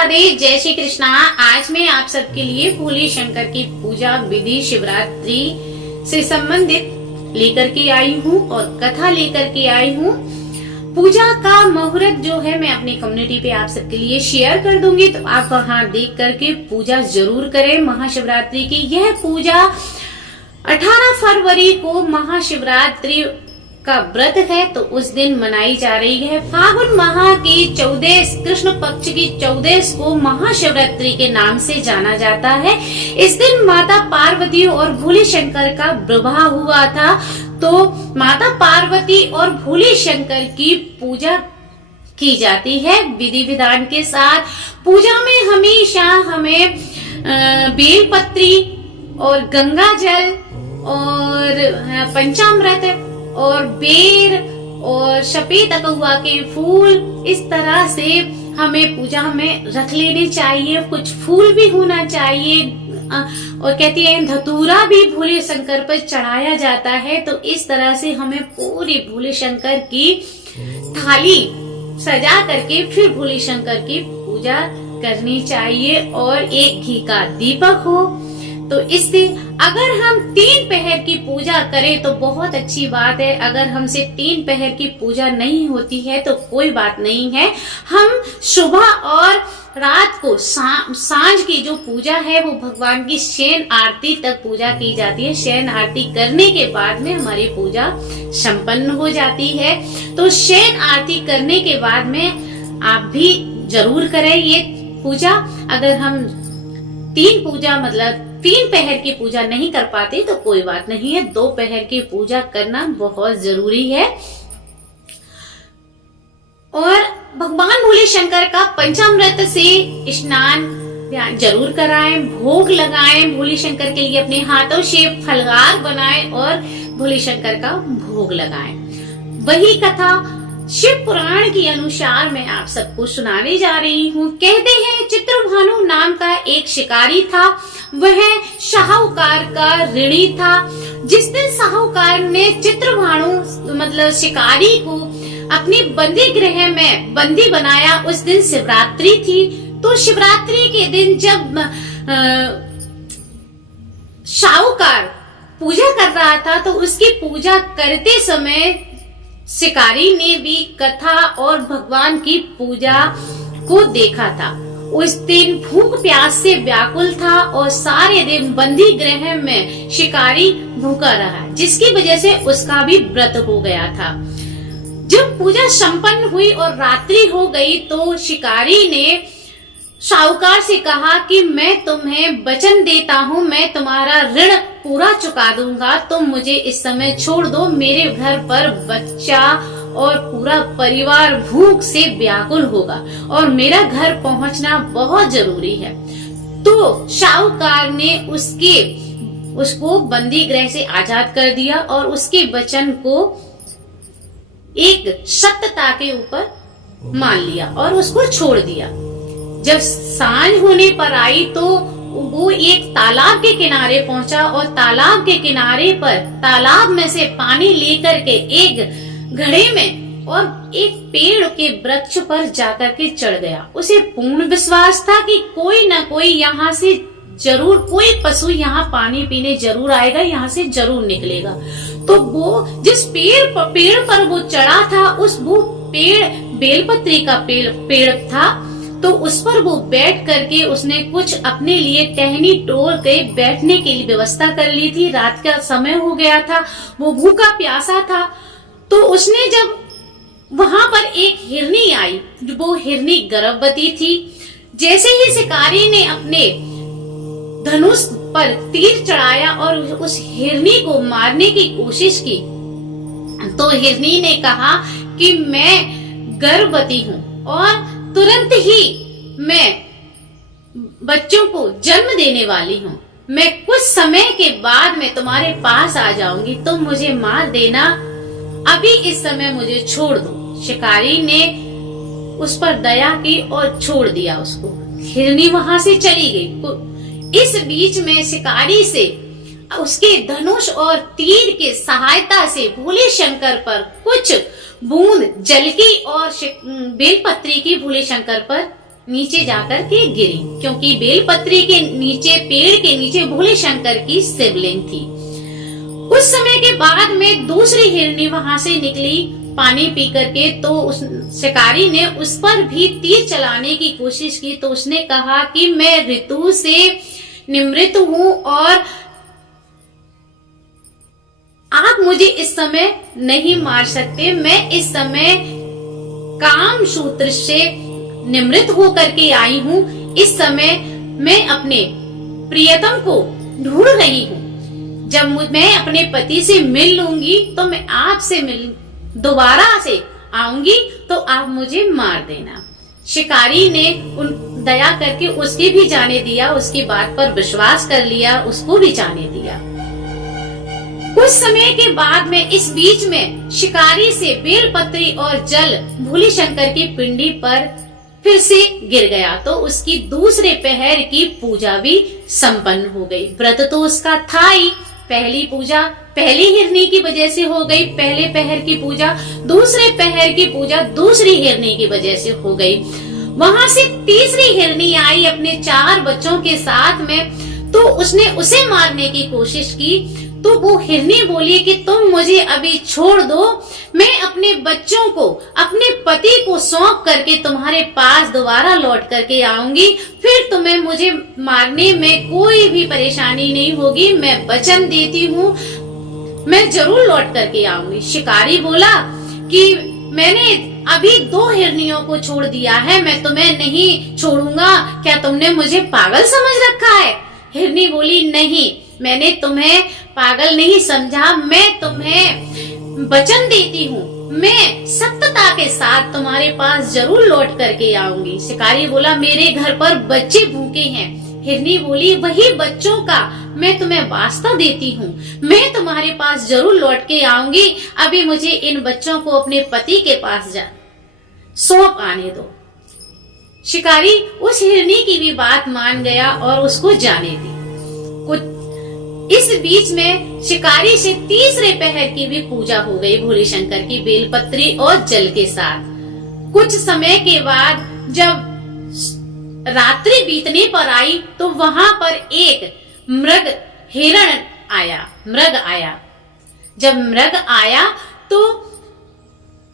राधे, जय श्री कृष्णा। आज मैं आप सबके लिए भोले शंकर की पूजा विधि शिवरात्रि से संबंधित लेकर के आई हूँ और कथा लेकर के आई हूँ। पूजा का मुहूर्त जो है मैं अपनी कम्युनिटी पे आप सबके लिए शेयर कर दूंगी, तो आप वहाँ देख करके पूजा जरूर करें। महाशिवरात्रि की यह पूजा 18 फरवरी को महाशिवरात्रि का व्रत है, तो उस दिन मनाई जा रही है। फागुन माह की 14 कृष्ण पक्ष की 14 को महाशिवरात्रि के नाम से जाना जाता है। इस दिन माता पार्वती और भोले शंकर का विवाह हुआ था, तो माता पार्वती और भोले शंकर की पूजा की जाती है विधि विधान के साथ। पूजा में हमेशा हमें बेलपत्री और गंगा जल और पंचामृत और बेर और सफेद अकहुआ के फूल इस तरह से हमें पूजा में रख लेने चाहिए। कुछ फूल भी होना चाहिए और कहती है धतूरा भी भोले शंकर पर चढ़ाया जाता है। तो इस तरह से हमें पूरी भोले शंकर की थाली सजा करके फिर भोले शंकर की पूजा करनी चाहिए और एक घी का दीपक हो। तो इससे अगर हम 3 पहर की पूजा करें तो बहुत अच्छी बात है। अगर हमसे 3 पहर की पूजा नहीं होती है तो कोई बात नहीं है, हम सुबह और रात को सांझ की जो पूजा है वो भगवान की शयन आरती तक पूजा की जाती है। शयन आरती करने के बाद में हमारी पूजा संपन्न हो जाती है। तो शयन आरती करने के बाद में आप भी जरूर करें ये पूजा। अगर हम 3 पहर की पूजा नहीं कर पाते तो कोई बात नहीं है, 2 पहर की पूजा करना बहुत जरूरी है। और भगवान भोले शंकर का पंचामृत से स्नान जरूर कराएं, भोग लगाएं। भोले शंकर के लिए अपने हाथों से फलहार बनाएं और भोले शंकर का भोग लगाएं। वही कथा शिव पुराण के अनुसार मैं आप सबको सुनाने जा रही हूँ। कहते हैं चित्रभानु नाम का एक शिकारी था, वह साहूकार का ऋणी था। जिस दिन साहूकार ने चित्रभानु मतलब शिकारी को अपने बंदी गृह में बंदी बनाया, उस दिन शिवरात्रि थी। तो शिवरात्रि के दिन जब साहूकार पूजा कर रहा था तो उसकी पूजा करते समय शिकारी ने भी कथा और भगवान की पूजा को देखा था। उस दिन भूख प्यास से व्याकुल था और सारे दिन बंदी गृह में शिकारी भूखा रहा, जिसकी वजह से उसका भी व्रत हो गया था। जब पूजा संपन्न हुई और रात्रि हो गई तो शिकारी ने साहूकार से कहा कि मैं तुम्हें वचन देता हूँ, मैं तुम्हारा ऋण पूरा चुका दूंगा, तुम मुझे इस समय छोड़ दो। मेरे घर पर बच्चा और पूरा परिवार भूख से व्याकुल होगा और मेरा घर पहुंचना बहुत जरूरी है। तो साहूकार ने उसको बंदी गृह से आजाद कर दिया और उसके वचन को एक सत्यता के ऊपर मान लिया और उसको छोड़ दिया। जब सांझ होने पर आई तो वो एक तालाब के किनारे पहुंचा और तालाब के किनारे पर तालाब में से पानी लेकर के एक घड़े में और एक पेड़ के वृक्ष पर जाकर के चढ़ गया। उसे पूर्ण विश्वास था कि कोई न कोई यहाँ से जरूर, कोई पशु यहाँ पानी पीने जरूर आएगा, यहाँ से जरूर निकलेगा। तो वो जिस पेड़ पर वो चढ़ा था वो पेड़ बेलपत्री का पेड़ था, तो उस पर वो बैठ करके उसने कुछ अपने लिए टहनी टोल के बैठने के लिए व्यवस्था कर ली थी। रात का समय हो गया था, वो भूखा प्यासा था। तो उसने जब वहां पर एक हिरनी आई, वो हिरनी गर्भवती थी। जैसे ही शिकारी ने अपने धनुष पर तीर चढ़ाया और उस हिरनी को मारने की कोशिश की, तो हिरनी ने कहा कि मैं गर्भवती हूँ और तुरंत ही मैं बच्चों को जन्म देने वाली हूँ। मैं कुछ समय के बाद में तुम्हारे पास आ जाऊंगी, तुम मुझे मार देना, अभी इस समय मुझे छोड़ दो। शिकारी ने उस पर दया की और छोड़ दिया उसको। हिरनी वहां से चली गई। इस बीच में शिकारी से उसके धनुष और तीर के सहायता से भोले शंकर पर कुछ बूंद जल की और बेलपत्री की भोले शंकर पर नीचे जाकर के गिरी, क्योंकि बेलपत्री के नीचे, पेड़ के नीचे भोले शंकर की शिवलिंग थी। कुछ समय के बाद में दूसरी हिरनी वहां से निकली पानी पी करके, तो उस शिकारी ने उस पर भी तीर चलाने की कोशिश की। तो उसने कहा कि मैं ऋतु से निमृत हूं और आप मुझे इस समय नहीं मार सकते। मैं इस समय काम सूत्र से निमृत होकर के आई हूँ। इस समय मैं अपने प्रियतम को ढूंढ रही हूँ। जब मैं अपने पति से मिल लूंगी तो मैं आपसे दोबारा से आऊंगी, तो आप मुझे मार देना। शिकारी ने दया करके उसके भी जाने दिया, उसकी बात पर विश्वास कर लिया, उसको भी जाने दिया। कुछ समय के बाद में इस बीच में शिकारी से बेलपत्री और जल भोले शंकर की पिंडी पर फिर से गिर गया, तो उसकी दूसरे पहर की पूजा भी संपन्न हो गई। व्रत तो उसका था ही। पहली पूजा पहली हिरनी की वजह से हो गई, पहले पहर की पूजा, दूसरे पहर की पूजा दूसरी हिरनी की वजह से हो गई। वहां से तीसरी हिरनी आई अपने 4 बच्चों के साथ में, तो उसने उसे मारने की कोशिश की। तो वो हिरनी बोली कि तुम मुझे अभी छोड़ दो, मैं अपने बच्चों को, अपने पति को सौंप करके तुम्हारे पास दोबारा लौट करके आऊंगी, फिर तुम्हें मुझे मारने में कोई भी परेशानी नहीं होगी। मैं वचन देती हूँ, मैं जरूर लौट करके आऊंगी। शिकारी बोला कि मैंने अभी 2 हिरनियों को छोड़ दिया है, मैं तुम्हें नहीं छोड़ूंगा। क्या तुमने मुझे पागल समझ रखा है? हिरनी बोली नहीं, मैंने तुम्हें पागल नहीं समझा, मैं तुम्हें वचन देती हूँ, मैं सत्यता के साथ तुम्हारे पास जरूर लौट करके आऊंगी। शिकारी बोला मेरे घर पर बच्चे भूखे हैं। हिरनी बोली वही बच्चों का मैं तुम्हें वास्ता देती हूँ, मैं तुम्हारे पास जरूर लौट के आऊंगी। अभी मुझे इन बच्चों को अपने पति के पास सौंप आने दो। शिकारी उस हिरनी की भी बात मान गया और उसको जाने दी। इस बीच में शिकारी से तीसरे पहर की भी पूजा हो गई भोले शंकर की, बेलपत्री और जल के साथ। कुछ समय के बाद जब रात्रि बीतने पर आई तो वहां पर एक मृग आया। जब मृग आया तो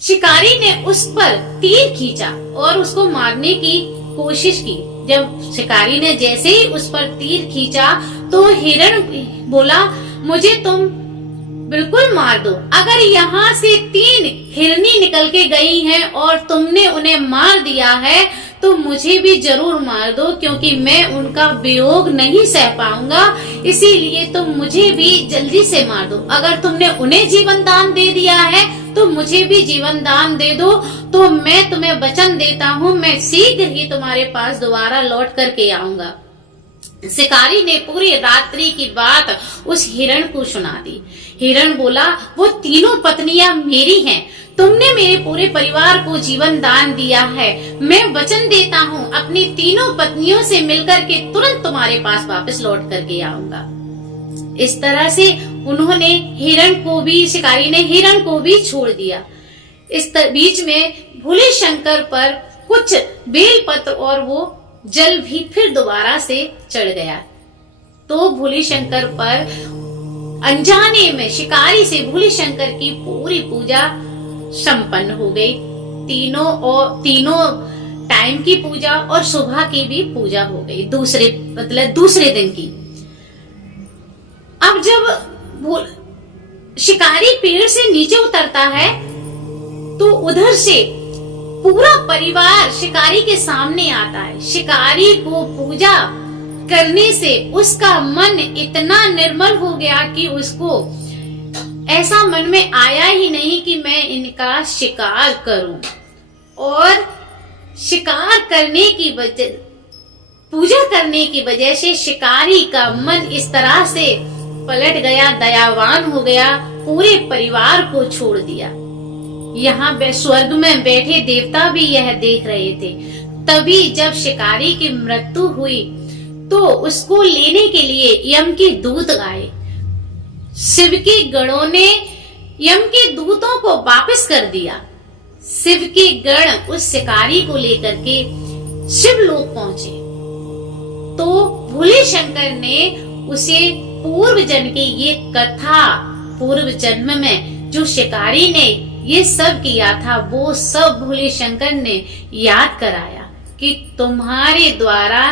शिकारी ने उस पर तीर खींचा और उसको मारने की कोशिश की। जब शिकारी ने जैसे ही उस पर तीर खींचा तो हिरण बोला मुझे तुम बिल्कुल मार दो। अगर यहाँ से 3 हिरनी निकल के गई हैं और तुमने उन्हें मार दिया है तो मुझे भी जरूर मार दो, क्योंकि मैं उनका वियोग नहीं सह पाऊंगा। इसीलिए तुम मुझे भी जल्दी से मार दो। अगर तुमने उन्हें जीवन दान दे दिया है तो मुझे भी जीवन दान दे दो। तो मैं तुम्हें वचन देता हूँ, मैं शीघ्र ही तुम्हारे पास दोबारा लौट करके आऊंगा। शिकारी ने पूरी रात्रि की बात उस हिरण को सुना दी। हिरण बोला वो तीनों पत्नियां मेरी हैं, तुमने मेरे पूरे परिवार को जीवन दान दिया है। मैं वचन देता हूँ अपनी तीनों पत्नियों से मिलकर के तुरंत तुम्हारे पास वापस लौट करके आऊंगा। इस तरह से उन्होंने शिकारी ने हिरण को भी छोड़ दिया। इस बीच में भोले शंकर पर कुछ बेलपत्र और वो जल भी फिर दोबारा से चढ़ गया। तो भोले शंकर पर अनजाने में शिकारी से भोले शंकर की पूरी पूजा संपन्न हो गई। तीनों टाइम की पूजा और सुबह की भी पूजा हो गई, दूसरे दिन की। अब जब शिकारी पेड़ से नीचे उतरता है तो उधर से पूरा परिवार शिकारी के सामने आता है। शिकारी को पूजा करने से उसका मन इतना निर्मल हो गया कि उसको ऐसा मन में आया ही नहीं कि मैं इनका शिकार करूं। और शिकार करने की वजह, पूजा करने की वजह से शिकारी का मन इस तरह से पलट गया, दयावान हो गया, पूरे परिवार को छोड़ दिया। यहाँ स्वर्ग में बैठे देवता भी यह देख रहे थे। तभी जब शिकारी की मृत्यु हुई तो उसको लेने के लिए यम के दूत आए। शिव के गणों ने यम के दूतों को वापस कर दिया। शिव के गण उस शिकारी को लेकर के शिवलोक पहुंचे तो भोले शंकर ने उसे पूर्व जन्म की ये कथा, पूर्व जन्म में जो शिकारी ने ये सब किया था वो सब भोले शंकर ने याद कराया कि तुम्हारे द्वारा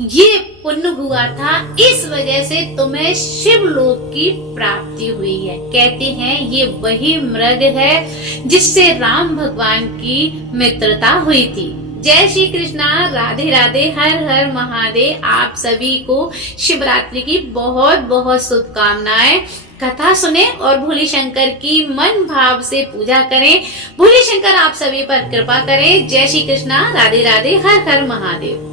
ये पुण्य हुआ था, इस वजह से तुम्हें शिवलोक की प्राप्ति हुई है। कहते हैं ये वही मृग है जिससे राम भगवान की मित्रता हुई थी। जय श्री कृष्णा, राधे राधे, हर हर महादेव। आप सभी को शिवरात्रि की बहुत बहुत शुभकामनाएं। कथा सुने और भोले शंकर की मन भाव से पूजा करें। भोले शंकर आप सभी पर कृपा करें। जय श्री कृष्णा, राधे राधे, हर हर महादेव।